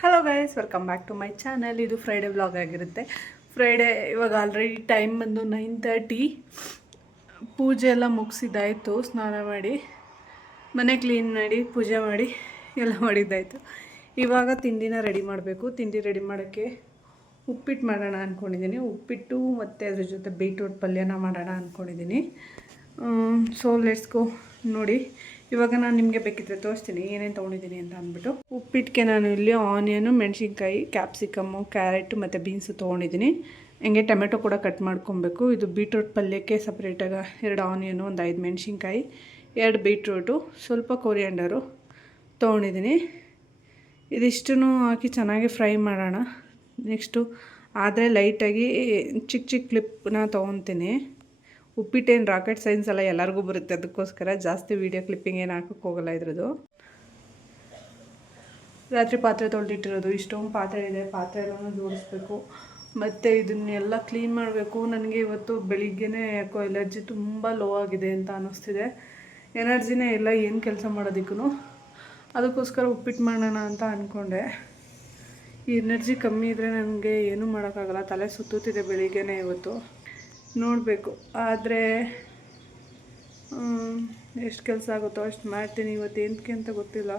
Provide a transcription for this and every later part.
Hello guys, welcome back to my channel. ಇದು Friday vlog ಆಗಿರುತ್ತೆ. Friday ಇವಾಗ already time ಬಂದು 9:30. ಪೂಜೆ ಎಲ್ಲ ಮುಗಿಸಿದ್ದಾಯಿತು. ಸ್ನಾನ ಮಾಡಿ ಮನೆ ಕ್ಲೀನ್ ಮಾಡಿ ಪೂಜೆ ಮಾಡಿ ಎಲ್ಲ ಮಾಡಿದ್ದಾಯಿತು. ಇವಾಗ ತಿಂಡಿನ ರೆಡಿ ಮಾಡಬೇಕು. ತಿಂಡಿ ರೆಡಿ ಮಾಡೋಕ್ಕೆ ಉಪ್ಪಿಟ್ಟು ಮಾಡೋಣ ಅಂದ್ಕೊಂಡಿದ್ದೀನಿ. ಉಪ್ಪಿಟ್ಟು ಮತ್ತು ಅದ್ರ ಜೊತೆ ಬೀಟ್ರೂಟ್ ಪಲ್ಯನ ಮಾಡೋಣ ಅಂದ್ಕೊಂಡಿದ್ದೀನಿ. So let's go. ನೋಡಿ, ಇವಾಗ ನಾನು ನಿಮಗೆ ಬೇಕಿದ್ರೆ ತೋರಿಸ್ತೀನಿ ಏನೇನು ತೊಗೊಂಡಿದ್ದೀನಿ ಅಂತ ಅಂದ್ಬಿಟ್ಟು. ಉಪ್ಪಿಟ್ಟಿಗೆ ನಾನು ಇಲ್ಲಿ ಆನಿಯನು, ಮೆಣಸಿನ್ಕಾಯಿ, ಕ್ಯಾಪ್ಸಿಕಮ್ಮು, ಕ್ಯಾರೆಟು ಮತ್ತು ಬೀನ್ಸು ತೊಗೊಂಡಿದ್ದೀನಿ. ಹಂಗೆ ಟೊಮೆಟೊ ಕೂಡ ಕಟ್ ಮಾಡ್ಕೊಬೇಕು. ಇದು ಬೀಟ್ರೂಟ್ ಪಲ್ಯಕ್ಕೆ ಸಪ್ರೇಟಾಗಿ 2 ಆನಿಯನು, ಒಂದು 5 ಮೆಣಸಿನ್ಕಾಯಿ, 2 ಬೀಟ್ರೂಟು, ಸ್ವಲ್ಪ ಕೊರಿಯಾಂಡರು ತೊಗೊಂಡಿದ್ದೀನಿ. ಇದಿಷ್ಟನ್ನು ಹಾಕಿ ಚೆನ್ನಾಗಿ ಫ್ರೈ ಮಾಡೋಣ. ನೆಕ್ಸ್ಟು ಆದರೆ ಲೈಟಾಗಿ ಚಿಕ್ಕ ಕ್ಲಿಪ್ಪನ್ನ ತೊಗೊತೀನಿ. ಉಪ್ಪಿಟ್ಟೇನು ರಾಕೆಟ್ ಸೈನ್ಸ್ ಎಲ್ಲ ಎಲ್ಲರಿಗೂ ಬರುತ್ತೆ, ಅದಕ್ಕೋಸ್ಕರ ಜಾಸ್ತಿ ವೀಡಿಯೋ ಕ್ಲಿಪ್ಪಿಂಗ್ ಏನು ಹಾಕೋಕ್ಕೆ ಹೋಗಲ್ಲ ಇದ್ರದ್ದು. ರಾತ್ರಿ ಪಾತ್ರೆ ತೊಳೆದಿಟ್ಟಿರೋದು, ಇಷ್ಟೊಂದು ಪಾತ್ರೆ ಇದೆ. ಪಾತ್ರೆ ಎಲ್ಲನೂ ಜೋಡಿಸ್ಬೇಕು ಮತ್ತು ಇದನ್ನೆಲ್ಲ ಕ್ಲೀನ್ ಮಾಡಬೇಕು. ನನಗೆ ಇವತ್ತು ಬೆಳಿಗ್ಗೆನೇ ಯಾಕೋ ಎನರ್ಜಿ ತುಂಬ ಲೋ ಆಗಿದೆ ಅಂತ ಅನ್ನಿಸ್ತಿದೆ. ಎನರ್ಜಿನೇ ಇಲ್ಲ ಏನು ಕೆಲಸ ಮಾಡೋದಕ್ಕೂ. ಅದಕ್ಕೋಸ್ಕರ ಉಪ್ಪಿಟ್ಟು ಮಾಡೋಣ ಅಂತ ಅಂದ್ಕೊಂಡೆ. ಈ ಎನರ್ಜಿ ಕಮ್ಮಿ ಇದ್ದರೆ ನನಗೆ ಏನೂ ಮಾಡೋಕ್ಕಾಗಲ್ಲ. ತಲೆ ಸುತ್ತುತ್ತಿದೆ ಬೆಳಿಗ್ಗೆನೇ ಇವತ್ತು. ನೋಡಬೇಕು, ಆದರೆ ಎಷ್ಟು ಕೆಲಸ ಆಗುತ್ತೋ ಅಷ್ಟು ಮಾಡ್ತೀನಿ. ಇವತ್ತು ಏನಕ್ಕೆ ಅಂತ ಗೊತ್ತಿಲ್ಲ,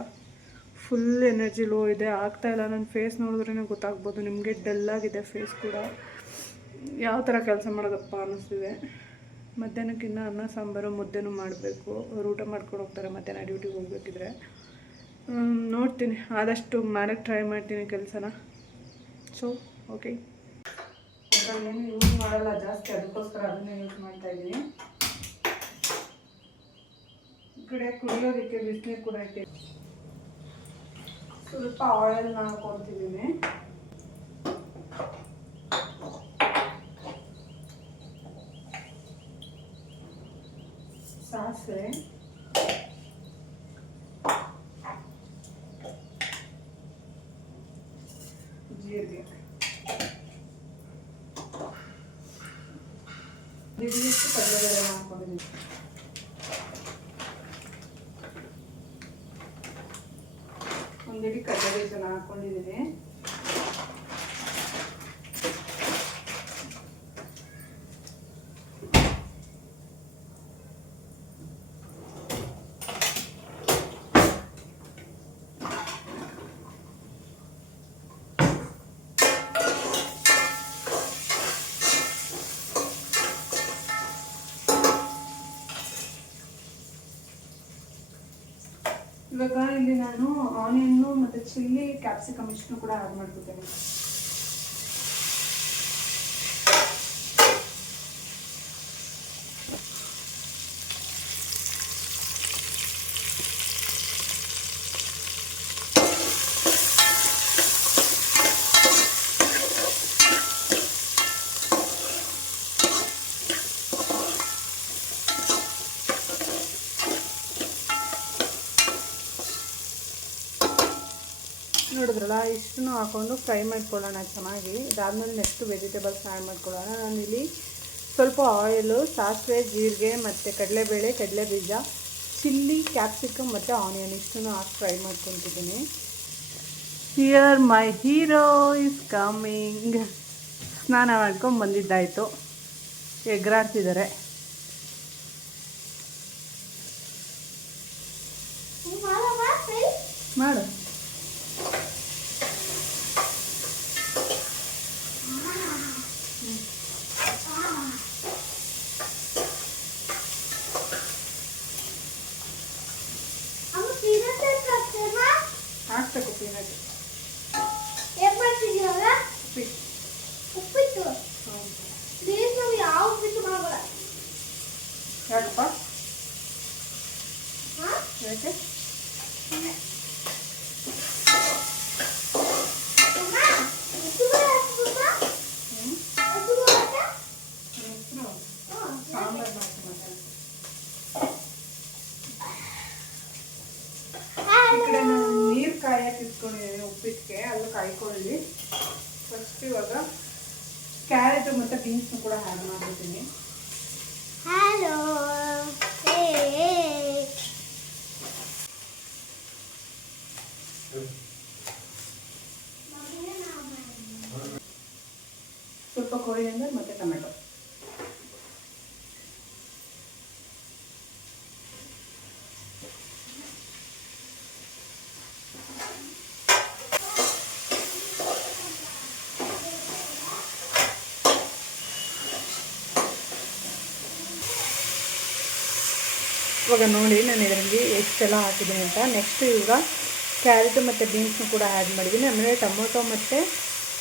ಫುಲ್ ಎನರ್ಜಿ ಲೋ ಇದೆ. ಆಗ್ತಾಯಿಲ್ಲ. ನನ್ನ ಫೇಸ್ ನೋಡಿದ್ರೇ ಗೊತ್ತಾಗ್ಬೋದು ನಿಮಗೆ. ಡಲ್ಲಾಗಿದೆ ಫೇಸ್ ಕೂಡ. ಯಾವ ಥರ ಕೆಲಸ ಮಾಡೋದಪ್ಪ ಅನ್ನಿಸ್ತಿದೆ. ಮಧ್ಯಾಹ್ನಕ್ಕೆ ಇನ್ನೂ ಅನ್ನ ಸಾಂಬಾರು ಮುದ್ದೆನೂ ಮಾಡಬೇಕು. ಅವ್ರು ಊಟ ಮಾಡ್ಕೊಂಡು ಹೋಗ್ತಾರೆ ಮಧ್ಯಾಹ್ನ ಡ್ಯೂಟಿಗೆ ಹೋಗ್ಬೇಕಿದ್ರೆ. ನೋಡ್ತೀನಿ, ಆದಷ್ಟು ಮಾಡೋಕ್ಕೆ ಟ್ರೈ ಮಾಡ್ತೀನಿ ಕೆಲಸನ. ಸೊ ಓಕೆ, ಏನು ಯೂಸ್ ಮಾಡಲ್ಲ ಜಾಸ್ತಿ, ಅದಕ್ಕೋಸ್ಕರ ಅದನ್ನೇ ಯೂಸ್ ಮಾಡ್ತಾಯಿದ್ದೀನಿ. ಈ ಕಡೆ ಕುಡಿಯೋದಕ್ಕೆ ಬಿಸಿನೀರು ಕೂಡ ಇಟ್ಟು ಸ್ವಲ್ಪ ಆಯಿಲ್ನ ಹಾಕ್ಕೊತಿದ್ದೀನಿ. ಸಾಸಿವೆ, ಜೀರಿಗೆ, ಇದಿಷ್ಟು ಕಡಲೆಬೇಳೆ ಹಾಕ್ಕೊಂಡಿದ್ದೀನಿ. ಒಂದಿಡಿ ಕಡಲೆಬೀಜನ ಹಾಕ್ಕೊಂಡಿದ್ದೀನಿ. ಇವಾಗ ಇಲ್ಲಿ ನಾನು ಆನಿಯನ್ನು ಮತ್ತು ಚಿಲ್ಲಿ, ಕ್ಯಾಪ್ಸಿಕಮ್ ಇಷ್ಟನ್ನು ಕೂಡ ಆ್ಯಡ್ ಮಾಡ್ಕೊತೇನೆ. ನೋಡಿದ್ರಲ್ಲ, ಇಷ್ಟನ್ನು ಹಾಕ್ಕೊಂಡು ಫ್ರೈ ಮಾಡ್ಕೊಳ್ಳೋಣ ಚೆನ್ನಾಗಿ. ಇದಾದಮೇಲೆ ನೆಕ್ಸ್ಟ್ ವೆಜಿಟೇಬಲ್ಸ್ ಆ್ಯಡ್ ಮಾಡ್ಕೊಳ್ಳೋಣ. ನಾನಿಲ್ಲಿ ಸ್ವಲ್ಪ ಆಯಿಲು, ಸಾಸಿವೆ, ಜೀರಿಗೆ ಮತ್ತು ಕಡಲೆಬೇಳೆ, ಕಡಲೆಬೀಜ, ಚಿಲ್ಲಿ, ಕ್ಯಾಪ್ಸಿಕಮ್ ಮತ್ತು ಆನಿಯನ್ ಇಷ್ಟನ್ನು ಹಾಕಿ ಫ್ರೈ ಮಾಡ್ಕೊತಿದ್ದೀನಿ. Here my hero is coming. ಸ್ನಾನ ಮಾಡ್ಕೊಂಡು ಬಂದಿದ್ದಾಯಿತು. ಎಗ್ರಾಡ್ತಿದ್ದಾರೆ. ಮಾಡು. ಹಾಕ್ಬೇಕು ಪೀನಟ್. ಉಪ್ಪಿಟ್ಟು ಯಾವ ಉಪ್ಪಿಟ್ಟು ಮಾಡಬೇಡ. ಯಾಕಪ್ಪ? ಯಾಕೆ? ಸಾಂಬಾರು ಮಾಡ್ತೀನಿ. ಈ ಕಡೆ ನಾನು ನೀರು ಕಾಯಕ್ಕೆ ಇಟ್ಕೊಂಡಿದ್ದೀನಿ ಉಪ್ಪಿಟ್ಟಿಗೆ. ಅಲ್ಲಿ ಕಾಯ್ಕೊಳ್ಳಿ. ಫಸ್ಟ್ ಇವಾಗ ಕ್ಯಾರೆಟು ಮತ್ತು ಬೀನ್ಸ್ನು ಕೂಡ ಆ್ಯಡ್ ಮಾಡ್ಬಿಡ್ತೀನಿ. ಹಲೋ, ಸ್ವಲ್ಪ ಕೊರಿಯಂಡರ್ ಮತ್ತು ಟೊಮೆಟೊ. ಇವಾಗ ನೋಡಿ ನಾನು ಇದರಲ್ಲಿ ಎಷ್ಟೆಲ್ಲ ಹಾಕಿದ್ದೀನಿ ಅಂತ. ನೆಕ್ಸ್ಟ್ ಈಗ ಕ್ಯಾರೆಟ್ ಮತ್ತು ಬೀನ್ಸ್ನು ಕೂಡ ಆ್ಯಡ್ ಮಾಡಿದ್ದೀನಿ. ಆಮೇಲೆ ಟೊಮೊಟೊ ಮತ್ತು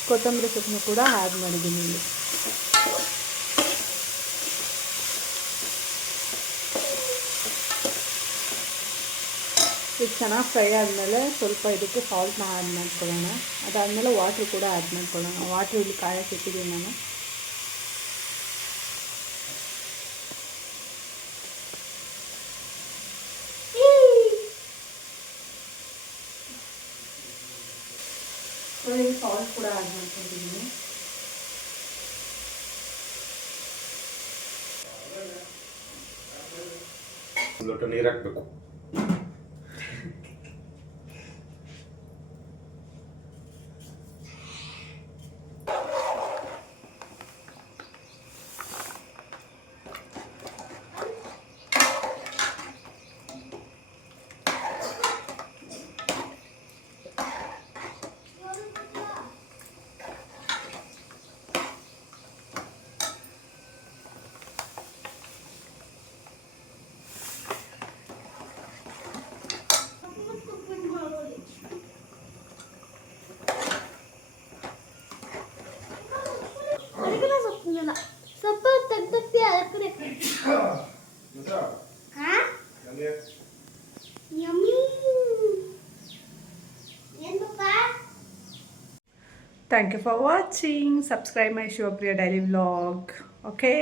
ಕೊತ್ತಂಬರಿ ಸೊಪ್ಪನ್ನು ಕೂಡ ಆ್ಯಡ್ ಮಾಡಿದ್ದೀನಿ ಇಲ್ಲಿ. ಇದು ಚೆನ್ನಾಗಿ ಫ್ರೈ ಆದಮೇಲೆ ಸ್ವಲ್ಪ ಇದಕ್ಕೆ ಸಾಲ್ಟ್ನ ಆ್ಯಡ್ ಮಾಡ್ಕೊಳ್ಳೋಣ. ಅದಾದಮೇಲೆ ವಾಟ್ರ್ ಕೂಡ ಆ್ಯಡ್ ಮಾಡ್ಕೊಳ್ಳೋಣ. ವಾಟ್ರ್ ಇಲ್ಲಿ ಕಾಯಕ್ಕೆ ಇಟ್ಟಿದ್ದೀನಿ ನಾನು. ಸಾಲ್ಟ್ ಕೂಡ ಆ್ಯಡ್ ಮಾಡ್ಕೊಂಡಿದ್ದೀನಿ. ಲೋಟ ನೀರು ಹಾಕಬೇಕು. ಸ್ವಲ್ಪ ತೆಗ್ದಕ್ತಿ ಅದಕ್ಕೆ Thank you for watching. Subscribe my Shivapriya daily vlog. Okay.